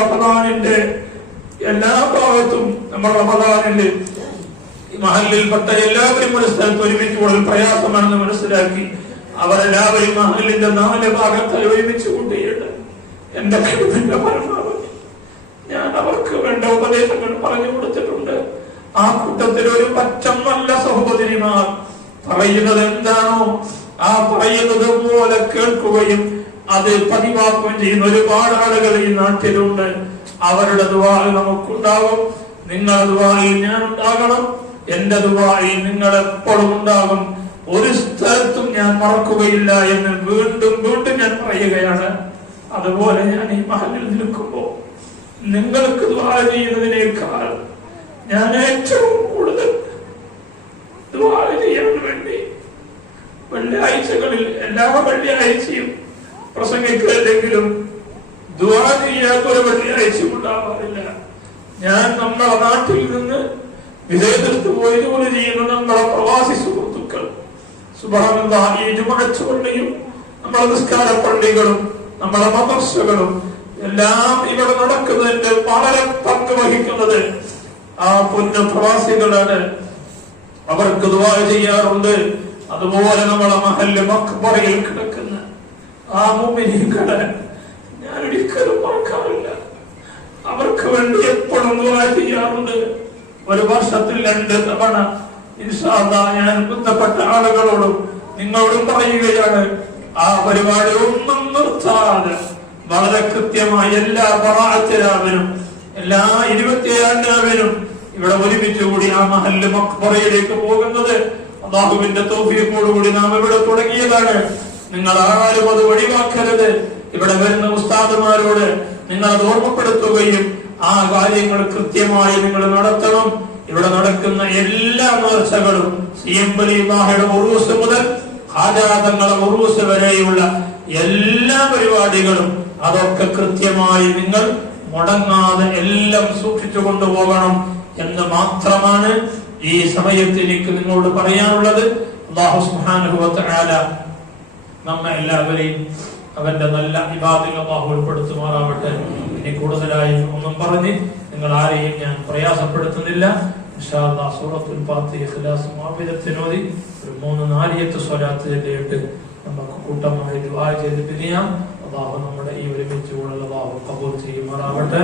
റമദാനിന്റെ എല്ലാ ഭാഗത്തും നമ്മൾ റമദാനിൽ ഈ മഹല്ലിൽപ്പെട്ട എല്ലാവരും ഒരു സ്ഥലത്ത് ഒരുമിച്ച് കൂടുതൽ പ്രയാസമാണെന്ന് മനസ്സിലാക്കി അവരെല്ലാവരും മഹല്ലിന്റെ 4 ഭാഗത്തിൽ ഒരുമിച്ച് കൂട്ടിയിട്ട് എന്റെ കഴിവിന്റെ പരമാവധി ഞാൻ അവർക്ക് വേണ്ട ഉപദേശങ്ങൾ പറഞ്ഞു കൊടുത്തിട്ടുണ്ട്. ആ കൂട്ടത്തിൽ ഒരു പറ്റം നല്ല സഹോദരിമാർ പറയുന്നത് എന്താണോ ആ പറയുന്നത് പോലെ കേൾക്കുകയും അത് പതിവാക്കുകയും ചെയ്യുന്ന ഒരുപാട് ആളുകൾ ഈ നാട്ടിലുണ്ട്. അവരുടെ ദുആയിൽ നമുക്കുണ്ടാകും. നിങ്ങളുടെ ദുആയിൽ ഞാൻ ഉണ്ടാകണം. എന്റെ ദുആയിൽ നിങ്ങൾ എപ്പോഴും ഉണ്ടാകും. ഒരു സ്ഥലത്തും ഞാൻ മറക്കുകയില്ല എന്ന് വീണ്ടും വീണ്ടും ഞാൻ പറയുകയാണ്. അതുപോലെ ഞാൻ ഈ മഹല്ലിൽ നിൽക്കുമ്പോൾ നിങ്ങൾക്ക് ദുആ ചെയ്യുന്നതിനേക്കാൾ ഞാൻ ഏറ്റവും കൂടുതൽ ദുആ ചെയ്യാൻ വേണ്ടി വെള്ളിയാഴ്ചകളിൽ എല്ലാ വെള്ളിയാഴ്ചയും പ്രസംഗിക്കുന്നില്ലെങ്കിലും ദുആ ചെയ്യാത്തൊരു വെള്ളിയാഴ്ചയും ഉണ്ടാവാറില്ല. ഞാൻ നമ്മുടെ നാട്ടിൽ നിന്ന് വിദേശത്ത് പോയി ജോലി ചെയ്യുന്ന നമ്മുടെ പ്രവാസി സുഹൃത്തുക്കൾ സുബ്ഹാനല്ലാഹ് ഈ ജുമുഅത്ത് പള്ളിയും നമ്മുടെ നിസ്കാര പള്ളികളും നമ്മുടെ മദ്രസകളും എല്ലാം ഇവിടെ നടക്കുന്നതിന്റെ വളരെ പങ്ക് വഹിക്കുന്നത് ആ പുണ്യ പ്രവാസികളാണ്. അവർക്ക് ദുആ ചെയ്യാറുണ്ട്. അതുപോലെ നമ്മളെ മഹല്ല് മഖ്ബറയിൽ കിടക്കുന്ന ആ മുഅ്മിനീങ്ങളെ ഞാൻ ഒരിക്കലും മറക്കാറില്ല. അവർക്ക് വേണ്ടി എപ്പോഴും ദുആ ചെയ്യാറുണ്ട്. ഒരു വർഷത്തിൽ 2 തവണ ഇൻഷാ അല്ലാഹ് ഞാൻ ബന്ധപ്പെട്ട ആളുകളോടും നിങ്ങളോടും പറയുകയാണ്. ആ പരിപാടി ഒന്നും നിർത്താതെ വളരെ കൃത്യമായി എല്ലാ ബറാഅത്തിനും എല്ലാ 27 രാവിനും ഇവിടെ ഒരുമിച്ച് കൂടി ആ മഹല്ല് മഖ്ബറയിലേക്ക് പോകുന്നത് അല്ലാഹുവിന്റെ തൗഫീഖോടുകൂടി നാം ഇവിടെ തുടങ്ങിയതാണ്. നിങ്ങൾ ആരും അത് ഒഴിവാക്കരുത്. ഇവിടെ വരുന്ന ഉസ്താദുമാരോട് നിങ്ങൾ അത് ഓർമ്മപ്പെടുത്തുകയും ആ കാര്യങ്ങൾ കൃത്യമായി നിങ്ങൾ നടത്തണം. ഇവിടെ നടക്കുന്ന എല്ലാ നേർച്ചകളും സിയംബലിമാഹയുടെ ഉറൂസ് മുതൽ ഹാജാതങ്ങളെ ഉറൂസ് വരെയുള്ള എല്ലാ പരിപാടികളും അതൊക്കെ കൃത്യമായി നിങ്ങൾ മുടങ്ങാതെ എല്ലാം സൂക്ഷിച്ചു കൊണ്ടുപോകണം എന്ന് മാത്രമാണ് ഈ സമയത്ത് എനിക്ക് നിങ്ങളോട് പറയാനുള്ളത്. അല്ലാഹു സുബ്ഹാനഹു വ തആല നമ്മെ എല്ലാവരെയും അവന്റെ നല്ല ഇബാദിൽ അല്ലാഹു ഉൾപ്പെടുത്തുമാറാവട്ടെ. ഇനി കൂടുതലായി ഒന്നും പറഞ്ഞ് നിങ്ങൾ ആരെയും ഞാൻ പ്രയാസപ്പെടുത്തുന്നില്ല. ഇൻഷാ അല്ലാഹ് സൂറത്തുൽ ഫാത്തിഹ ഇഖ്ലാസ് മുഅവ്വിദത്തിനോദി ഒരു 3 നാരിയത്ത് സ്വലാത്ത് ചൊല്ലിയിട്ട് നമുക്ക് കൂട്ടമായി ദുആ ചെയ്ത് പിരിയാം. അല്ലാഹു നമ്മുടെ ഈ ഒരുമിച്ച് കൂടുള്ള അല്ലാഹു ഖബൂൽ ചെയ്യുമാറാവട്ടെ.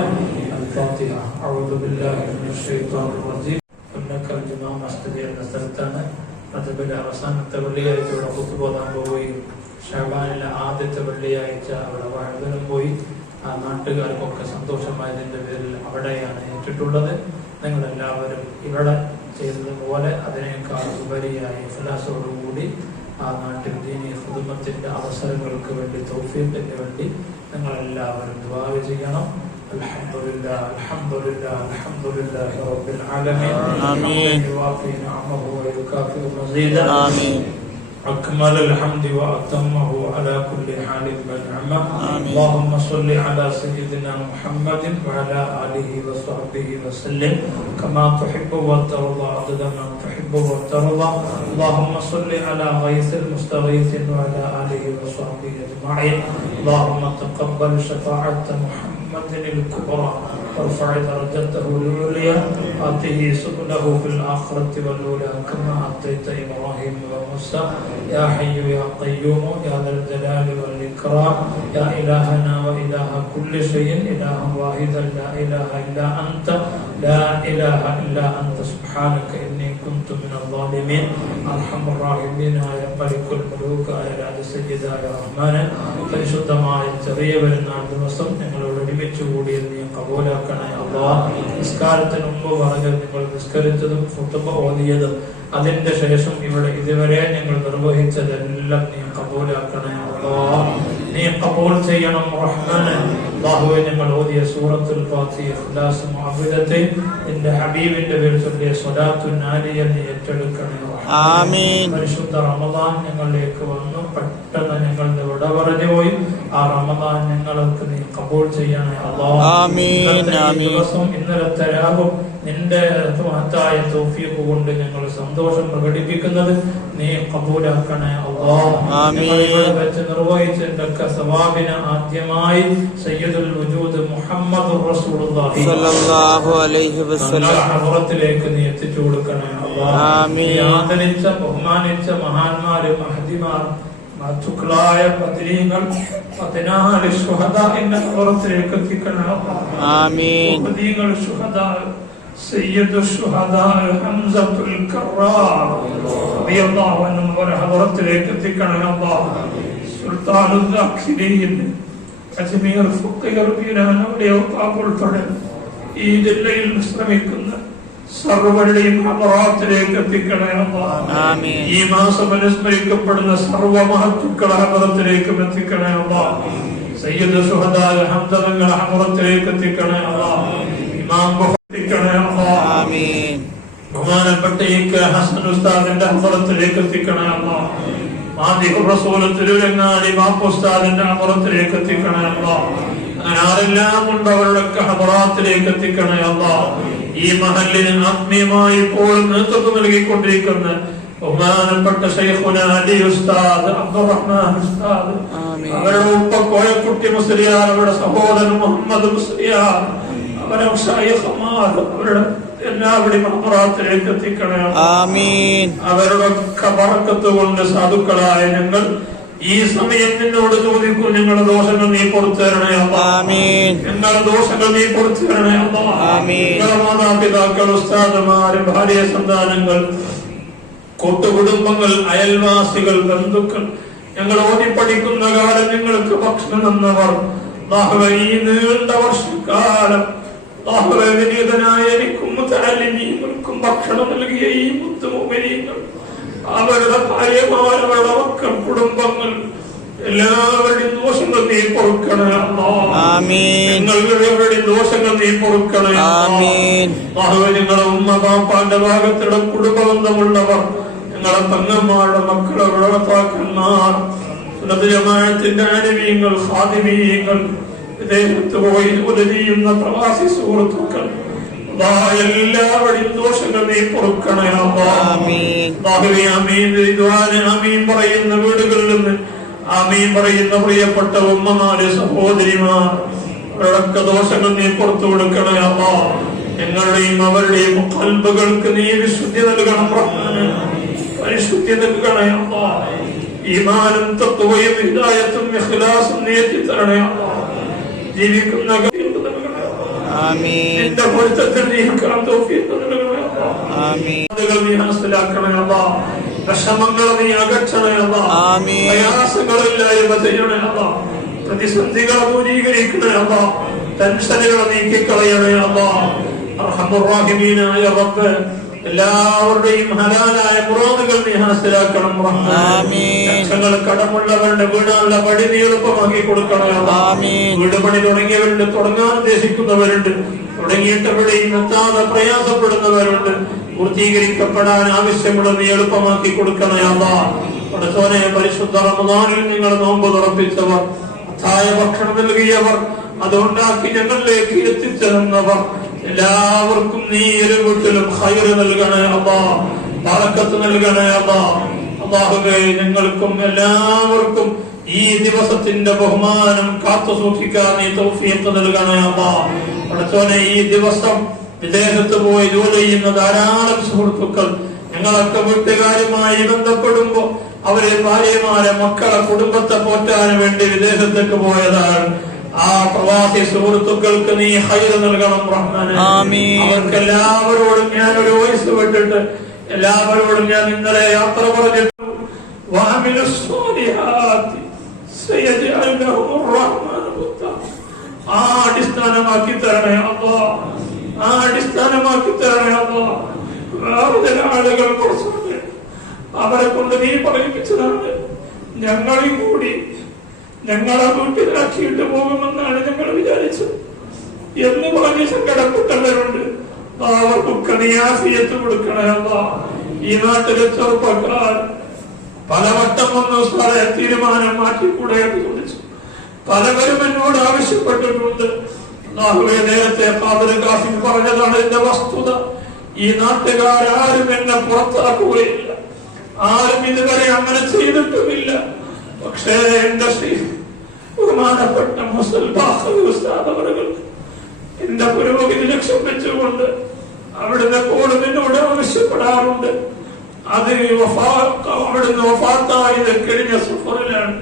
അൽ-ഫാത്തിഹ. അഊദു ബില്ലാഹി മിനശ് ശൈത്വാനിർ റജീം. സുന്നക്കൽ ജുമാ മസ്ജിദ് എന്ന സ്ഥലത്താണ് റജബിലെ അവസാനത്തെ വെള്ളിയാഴ്ച ഇവിടെ ഖുത്ബ ഓതാൻ പോവുകയും ശഅബാനിലെ ആദ്യത്തെ വെള്ളിയാഴ്ച അവിടെ വഅദിനും പോയി. ആ നാട്ടുകാർക്കൊക്കെ സന്തോഷമായതിന്റെ പേരിൽ അവിടെയാണ് ഏറ്റിട്ടുള്ളത്. നിങ്ങളെല്ലാവരും ഇവിടെ ചെയ്തതുപോലെ അതിനേക്കാൾ ഉപരിയായി ഇഖ്ലാസോടുകൂടി ആ നാട്ടിൽ ദീനി ഖിദ്മത്തിന്റെ അവസരങ്ങൾക്ക് വേണ്ടി തൗഫീഖിന് വേണ്ടി നിങ്ങളെല്ലാവരും ദുആ ചെയ്യണം. അൽഹംദുലില്ലാഹ് അൽഹംദുലില്ലാഹ് അൽഹംദുലില്ലാഹി റബ്ബിൽ ആലമീൻ. ആമീൻ. യുവാഫി നിഅമഹു വ യുകാഫി മസീദ. ആമീൻ. أكمل الحمد وأتمه على كل حال بنعمة. اللهم صل على سيدنا محمد وعلى آله وصحبه وسلم كما تحب وترضى عدد ما تحب وترضى. اللهم صل على غيث المستغيث وعلى آله وصحبه أجمعين. اللهم تقبل شفاعة محمد الكبرى وارفع درجته العليا. آته سبله في الآخرة والأولى كما أعطيت إبراهيم وموسى. يا حي يا قيوم يا ذا الجلال والإكرام. يا إلهنا وإله كل شيء إله واحدا لا إله إلا أنت لا إله إلا أنت سبحانك إني كنت من الظالمين. أرحم الراحمين يا ملك الملوك يا രാജ സയ്യിദായ റഹ്മാനെ പരിശുദ്ധമായ ചെറിയ പെരുന്നാൾ ദിവസം ഞങ്ങളോട് ഒരുമിച്ച് കൂടിയത് നീ കബൂലാക്കണേ അല്ലാഹ്. നിസ്കാരത്തിന് മുമ്പ് പറഞ്ഞത് നിങ്ങൾ നിസ്കരിച്ചതും ഖുത്ബ ഓതിയതും അതിന്റെ ശേഷം ഇവിടെ ഇതുവരെ ഞങ്ങൾ നിർവഹിച്ചതെല്ലാം നീ കബൂലാക്കണേ അല്ലാഹ്. നീ കബൂൽ ചെയ്യണം റഹ്മാനെ. അല്ലാഹുവേ, ഞങ്ങൾ ഓതിയ സൂറത്തുൽ ഫാത്തിഹ ഇഖ്ലാസ് മുഅവ്വിദത്തെ നിന്റെ ഹബീബിന്റെ പേരിൽ ചൊല്ലിയ സ്വലാത്തുൻ നാരിയ നീ ഏറ്റെടുക്കണേ ആമീൻ. പരിശുദ്ധ റമദാൻ ഞങ്ങളിലേക്ക് വന്നു പെട്ടെന്ന് ഞങ്ങൾ വിട പറഞ്ഞു പോയി. ആ ആ റമദാൻ ഞങ്ങൾക്ക് നീ കബൂൾ ചെയ്യണേ അല്ലാഹ്. ആമീൻ ആമീൻ. ഇന്നലത്തെ രാവും നിന്റെ മഹത്തായ തൗഫീഖ് കൊണ്ട് ഞങ്ങൾ സന്തോഷം പ്രകടിപ്പിക്കുന്നത് നീ കബൂലാക്കണേ അല്ലാഹ്. ഇവിടെ വെച്ച് നിർവഹിച്ചതിന്റെ സവാബിന് ആദ്യമായി സയ്യിദുൽ വജൂദ് മുഹമ്മദുർ റസൂലുള്ളാഹി സ്വല്ലല്ലാഹു അലൈഹി വസല്ലം ഹദറത്തിലേക്ക് നീ എത്തിച്ചു കൊടുക്കണേ അല്ലാഹ്. ആമീൻ. ആദരിച്ച ബഹുമാനിച്ച മഹാന്മാര് മഹദിമാർ മഹത്തുക്കളായ ബദരീങ്ങൾ 14 ശുഹദാഇന്റെ ഹദറത്തിലേക്ക് എത്തിക്കണേ അല്ലാഹ്. ആമീൻ. ബദരീങ്ങൾ ശുഹദാ സയ്യിദു ശുഹദാ ഹംസത്തുൽ കറാർ റളിയല്ലാഹു അൻഹു അവരെ ഹദറത്തിലേക്ക് എത്തിക്കണേ അല്ലാഹ്. സുൽത്താനുൽ അഖിലീൻ അജ്മീർ ഫഖീർ ബിനാനയുടെ ഉൾപ്പെടെ ഈ ജില്ലയിൽ ശ്രമിക്കുന്ന സർവരുടെയും ഹദറത്തിലേക്ക് എത്തിക്കണേ അല്ലാഹ്. ആമീൻ. ഈ മാസം അനുസ്മരിക്കപ്പെടുന്ന സർവ മഹത്തുക്കളെ ഹദറത്തിലേക്ക് എത്തിക്കണേ അല്ലാഹ്. സയ്യിദ് ശുഹദാ ഹംസ തങ്ങളുടെ ഹദറത്തിലേക്ക് എത്തിക്കണേ അല്ലാഹ്. ഇമാം എത്തിക്കണേ അല്ലാഹ്. ആമീൻ. ബഹുമാനപ്പെട്ട ഹസൻ ഉസ്താദിന്റെ ഹദറത്തിലേക്ക് എത്തിക്കണേ അല്ലാഹ്. മാദിഹുർ റസൂൽ തിരുവരങ്ങാടി ബാപ്പു ഉസ്താദിന്റെ ഹദറത്തിലേക്ക് എത്തിക്കണേ അല്ലാഹ്. അങ്ങനെ ആരെല്ലാം ഉണ്ട് അവരുടെയൊക്കെ ഹദറാത്തിലേക്ക് എത്തിക്കണേ അല്ലാഹ്. ഈ മഹല്ലിന് ആത്മീയമായി ഇപ്പോൾ നേതൃത്വം നൽകിക്കൊണ്ടിരിക്കുന്ന ബഹുമാനപ്പെട്ട ശൈഖുന അലി ഉസ്താദ്, അബ്ദുറഹ്മാൻ ഉസ്താദ്, അവരുടെ ഉപ്പ കോയക്കുട്ടി മുസ്ലിയാർ, അവരുടെ സഹോദരൻ മുഹമ്മദ് മുസ്ലിയാർ, അവരുടെ ശൈഖുമാർ, അവരുടെ എല്ലാവരുടെയും ഹദറാത്തിലേക്ക് എത്തിക്കണേ. ആമീൻ. അവരുടെ ബറക്കത്ത് കൊണ്ട് സാധുക്കളായ ഞങ്ങൾ ഈ സമയം നിന്നോട് ചോദിക്കും, ഞങ്ങളുടെ ദോഷങ്ങൾ നീ പുറത്തു തരണേ അല്ലാഹ്. ഞങ്ങളുടെ ദോഷങ്ങൾ നീ പുറത്തു തരണേ അല്ലാഹ്. ഞങ്ങളുടെ മാതാപിതാക്കൾ, ഉസ്താദുമാര്, ഭാര്യ സന്താനങ്ങൾ, കൂട്ടുകുടുംബങ്ങൾ, അയൽവാസികൾ, ബന്ധുക്കൾ, ഞങ്ങൾ ഓടിപ്പടിക്കുന്ന കാലം ഞങ്ങൾക്ക് ഭക്ഷണം തന്നവർ, ഈ നീണ്ട വർഷക്കാലം വിനീതനായ എനിക്കും മുതഅല്ലിമീങ്ങൾക്കും ഭക്ഷണം നൽകിയ ഈ മുത്തുമുഅ്മിനീങ്ങൾ, അവരുടെ ഭാര്യമാർ, അവരുടെ മക്കൾ, കുടുംബങ്ങൾ, എല്ലാവരുടെയും ദോഷങ്ങൾ നീ പൊറുക്കണേ അല്ലാഹ്. ഞങ്ങളുടെ ദോഷങ്ങൾ നീ പൊറുക്കണേ അല്ലാഹ്. ഞങ്ങളുടെ ഉമ്മ ബാപ്പാന്റെ ഭാഗത്തുള്ള കുടുംബബന്ധമുള്ളവർ, ഞങ്ങളുടെ പെങ്ങന്മാരുടെ മക്കൾ, അവരുടെ ഭർത്താക്കന്മാർ, സുന്നത്ത് ജമാഅത്തിന്റെ ആലിമീങ്ങൾ, ഖാദിമീങ്ങൾ, വിദേശത്ത് പോയി ജോലി ചെയ്യുന്ന പ്രവാസി സുഹൃത്തുക്കൾ, എല്ലാവരുടെയും ദോഷങ്ങൾ നീ പൊറുക്കണേ അല്ലാഹ്. ആമീൻ പറയുന്ന വീടുകളിൽ നിന്ന് ആമീൻ പറയുന്ന പ്രിയപ്പെട്ട ഉമ്മമാര്, സഹോദരിമാർ, അവരുടെയൊക്കെ ദോഷങ്ങൾ നീ പുറത്തു കൊടുക്കണേ അല്ലാഹ്. ഞങ്ങളുടെയും അവരുടെയും ഖൽബുകൾക്ക് നീ വിശുദ്ധി നൽകണം റഹ്മാനേ, പരിശുദ്ധി നൽകണേ അല്ലാഹ്. ഈമാനും തഖ്വയും ഹിദായത്തും ഇഖ്ലാസും നീ എത്തിത്തരണേ അല്ലാഹ്. ജീവിക്കുന്ന നിന്റെ പൊരുത്തത്തിൽ നീ തൗഫീഖ് നൽകണേ അല്ലാഹ്. നീ മനസ്സിലാക്കണേ അല്ലാഹ്. വിഷമങ്ങൾ നീ അകറ്റണേ അല്ലാഹ്. പ്രയാസങ്ങളില്ലായ്മ ചെയ്യണേ അല്ലാഹ്. പ്രതിസന്ധികളെ ദൂരീകരിക്കണേ അല്ലാഹ്. ടെൻഷനുകളെ നീക്കിക്കളയണേ അല്ലാഹ്. അർഹമുർ റഹീമീനായ റബ്ബ്, എല്ലാവരുടെയും ഹലാലായ മുറാദുകൾ നീ ഹാസിലാക്കണം റഹ്മാനേ. ലക്ഷങ്ങൾ കടമുള്ളവരുടെ വീടാനുള്ള പണി നീ എളുപ്പമാക്കി കൊടുക്കണം അല്ലാഹ്. വീട് പണി തുടങ്ങിയവരുണ്ട്, തുടങ്ങാൻ ഉദ്ദേശിക്കുന്നവരുണ്ട്, തുടങ്ങിയിട്ടവിടെയും എത്താതെ പ്രയാസപ്പെടുന്നവരുണ്ട്. പൂർത്തീകരിക്കപ്പെടാൻ ആവശ്യമുള്ള നീ എളുപ്പമാക്കി കൊടുക്കണേ അല്ലാഹ്. പടച്ചോനെ, പരിശുദ്ധ റമദാനിൽ നിങ്ങൾ നോമ്പ് തുറപ്പിച്ചവർ, അത്തായ ഭക്ഷണം നൽകിയവർ, അതുണ്ടാക്കി ഞങ്ങളിലേക്ക് എത്തിച്ചെന്നവർ, എല്ലാവർക്കും നീ ഒരു വീട്ടിലും ഖൈർ നൽകണേ അല്ലാഹ്, ബറക്കത്ത് നൽകണേ അല്ലാഹ്. അല്ലാഹുവേ, ഞങ്ങൾക്കും എല്ലാവർക്കും ഈ ദിവസത്തിന്റെ ബഹുമാനം കാത്തു സൂക്ഷിക്കാൻ നീ തൗഫീഖ് നൽകണേ അല്ലാഹ്. പടച്ചോനെ, ഈ ദിവസം വിദേശത്ത് പോയി ജോലി ചെയ്യുന്ന ധാരാളം സുഹൃത്തുക്കൾ, ഞങ്ങളൊക്കെ വീട്ടുകാരുമായി ബന്ധപ്പെടുമ്പോ അവരെ ഭാര്യമാരെ, മക്കളെ, കുടുംബത്തെ പോറ്റാൻ വേണ്ടി വിദേശത്തേക്ക് പോയതാണ്. ആ പ്രവാസി സുഹൃത്തുക്കൾക്ക് നീ ഖൈർ നൽകണം റഹ്മാനേ. അവർക്ക് എല്ലാവരോടും ഞാൻ ഒരു വോയിസ് വിട്ടിട്ട് എല്ലാവരോടും ഞാൻ ഇന്നലെ യാത്ര പറഞ്ഞിട്ടു, ആ അടിസ്ഥാനമാക്കി തരണേ അല്ലാഹ്. ആ അടിസ്ഥാനമാക്കി തരണേ അല്ലാഹ്. വേറെ ചില ആളുകൾ കുറച്ചുണ്ട്, അവരെ കൊണ്ട് നീ പറയിപ്പിച്ചതാണ്. ഞങ്ങളെയും കൂടി ഞങ്ങളെ വീട്ടിലാക്കിയിട്ട് പോകുമെന്നാണ് ഞങ്ങൾ വിചാരിച്ചത് എന്ന് പറഞ്ഞ് സങ്കടപ്പെട്ടവരുണ്ട്. അവർക്കൊക്കെ നീ ആഫിയത്ത് കൊടുക്കണേ അല്ലാഹ്. ഈ നാട്ടിലെ ചെറുപ്പക്കാർ പലവട്ടം വന്നു സാറെ തീരുമാനം മാറ്റിക്കൂടെ എന്ന് ചോദിച്ചു. പലവരും എന്നോട് ആവശ്യപ്പെട്ടിട്ടുണ്ട്. അല്ലാഹുവേ, നേരത്തെ ഖാദിർ കാസിം പറഞ്ഞതാണ് എന്റെ വസ്തുത. ഈ നാട്ടുകാരും എന്നെ പുറത്താക്കുകയില്ല, ആരും ഇതുവരെ അങ്ങനെ ചെയ്തിട്ടുമില്ല. പക്ഷേ എന്റെ ബഹുമാനപ്പെട്ട മുസൽമാൻ എന്റെ പുരോഗതി ലക്ഷ്യം വെച്ചുകൊണ്ട് അവിടുന്ന് എപ്പോഴും എന്നോട് ആവശ്യപ്പെടാറുണ്ട്. അത് അവിടുന്ന് വഫാത്തായത് കഴിഞ്ഞ സഫറിലാണ്.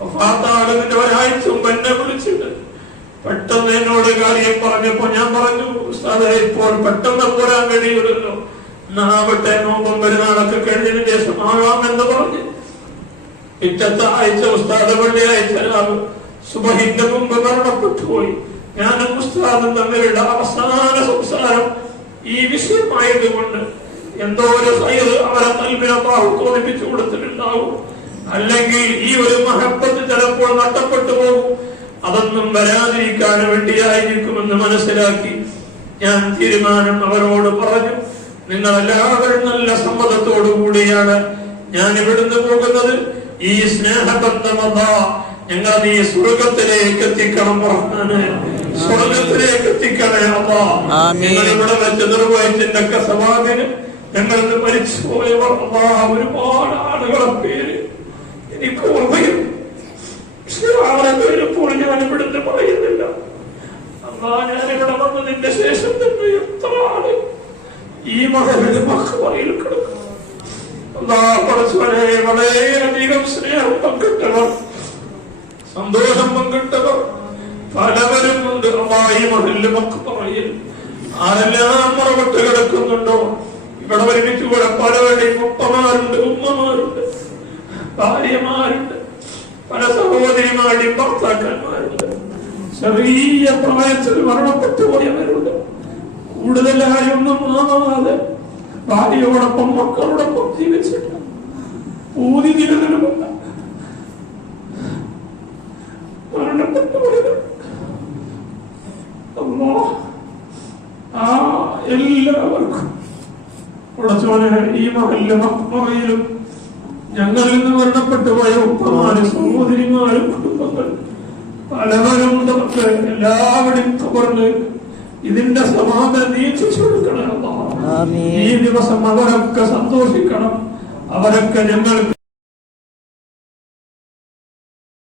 വഫാത്താകുന്നതിന്റെ ഒരാഴ്ച മുമ്പ് എന്നെ വിളിച്ചിട്ട് പെട്ടെന്ന് എന്നോട് കാര്യം പറഞ്ഞപ്പോ ഞാൻ പറഞ്ഞു, ഉസ്താദേ, ഇപ്പോൾ പെട്ടെന്ന് പോരാൻ കഴിയില്ലല്ലോ, നാവട്ടെ, നോമ്പും പെരുന്നാളൊക്കെ കഴിഞ്ഞതിന് ശേഷം ആകാമെന്ന് പറഞ്ഞ് പിറ്റത്തെ ആഴ്ച ഉസ്താദ് വെള്ളിയാഴ്ച സുബഹിന്റെ മുമ്പ് മരണപ്പെട്ടു പോയി. ഞാനും ഉസ്താദും തമ്മിലുള്ള അവസാന സംസാരം ഈ വിഷയമായതുകൊണ്ട് എന്തോ ഒരു ഹൈറ് അവരെ നൽകിയ തോന്നിപ്പിച്ചു കൊടുത്തിട്ടുണ്ടാവും. അല്ലെങ്കിൽ ഈ ഒരു മഹബത്ത് ചിലപ്പോൾ നഷ്ടപ്പെട്ടു പോകും. അതൊന്നും വരാതിരിക്കാൻ വേണ്ടിയായിരിക്കുമെന്ന് മനസ്സിലാക്കി ഞാൻ തീരുമാനം അവരോട് പറഞ്ഞു. നിങ്ങളെല്ലാവരും നല്ല സമ്മതത്തോടു കൂടിയാണ് ഞാൻ ഇവിടുന്ന് പോകുന്നത്. ഈ സ്നേഹബന്ധമതാ ഞങ്ങൾ നീ സ്വർഗത്തിലേക്ക് എത്തിക്കണം, സ്വർഗത്തിലേക്ക് എത്തിക്കണേ അല്ലാ. നിങ്ങൾ ഇവിടെ വെച്ച് നിർവഹിച്ചതിന്റെ സവാബിന് ഞങ്ങളിന്ന് മരിച്ചുപോയവർ ഒരുപാട് ആളുകളെ പേര് എനിക്ക് ഓർമ്മയും ആളെ പേരിപ്പോൾ ഞാൻ ഇവിടുന്ന് പറയുന്നില്ല. അല്ലാ, ഞാനിവിടെ വന്നതിന്റെ ശേഷം തന്നെ എത്ര ആള് ഈ മകളുടെ മക്കളിൽ കിടക്കും. വളരെയധികം സ്നേഹം പങ്കിട്ടവർ, സന്തോഷം പങ്കിട്ടവർ പലവരും ഉണ്ട്. ഈ മകളിൽ മക്കളിൽ ആരെല്ലാം മറവിട്ട് കിടക്കുന്നുണ്ടോ ഇവിടെ ഒരുമിച്ച് കൂടെ പലവരുടെയും ഉപ്പമാരുണ്ട്, ഉമ്മമാരുണ്ട്, ഭാര്യമാരുണ്ട്, പല സഹോദരിമാരുടെയും ഭർത്താക്കന്മാരുണ്ട്. ചെറിയ പ്രായത്തിൽ മരണപ്പെട്ടു പോയവരുണ്ട്. കൂടുതലായൊന്നും ആവാതെ ഭാര്യയോടൊപ്പം മക്കളോടൊപ്പം ജീവിച്ചിട്ട് ഊതി നിലനിൽക്കുന്ന മരണപ്പെട്ടു പോയവർ. ആ എല്ലാവർക്കും ഈ മഹല്ല് മക്ബറയിലും ഞങ്ങളിൽ നിന്ന് മരണപ്പെട്ടു പോയ ഉപ്പമാരും സഹോദരിമാരും കുടുംബങ്ങൾ പലവരും നമുക്ക് എല്ലാവരും തുറന്ന് ഇതിന്റെ സമാപനം നീട്ടിച്ചു കൊടുക്കണം. ഈ ദിവസം അവരൊക്കെ സന്തോഷിക്കണം. അവരൊക്കെ ഞങ്ങൾക്ക്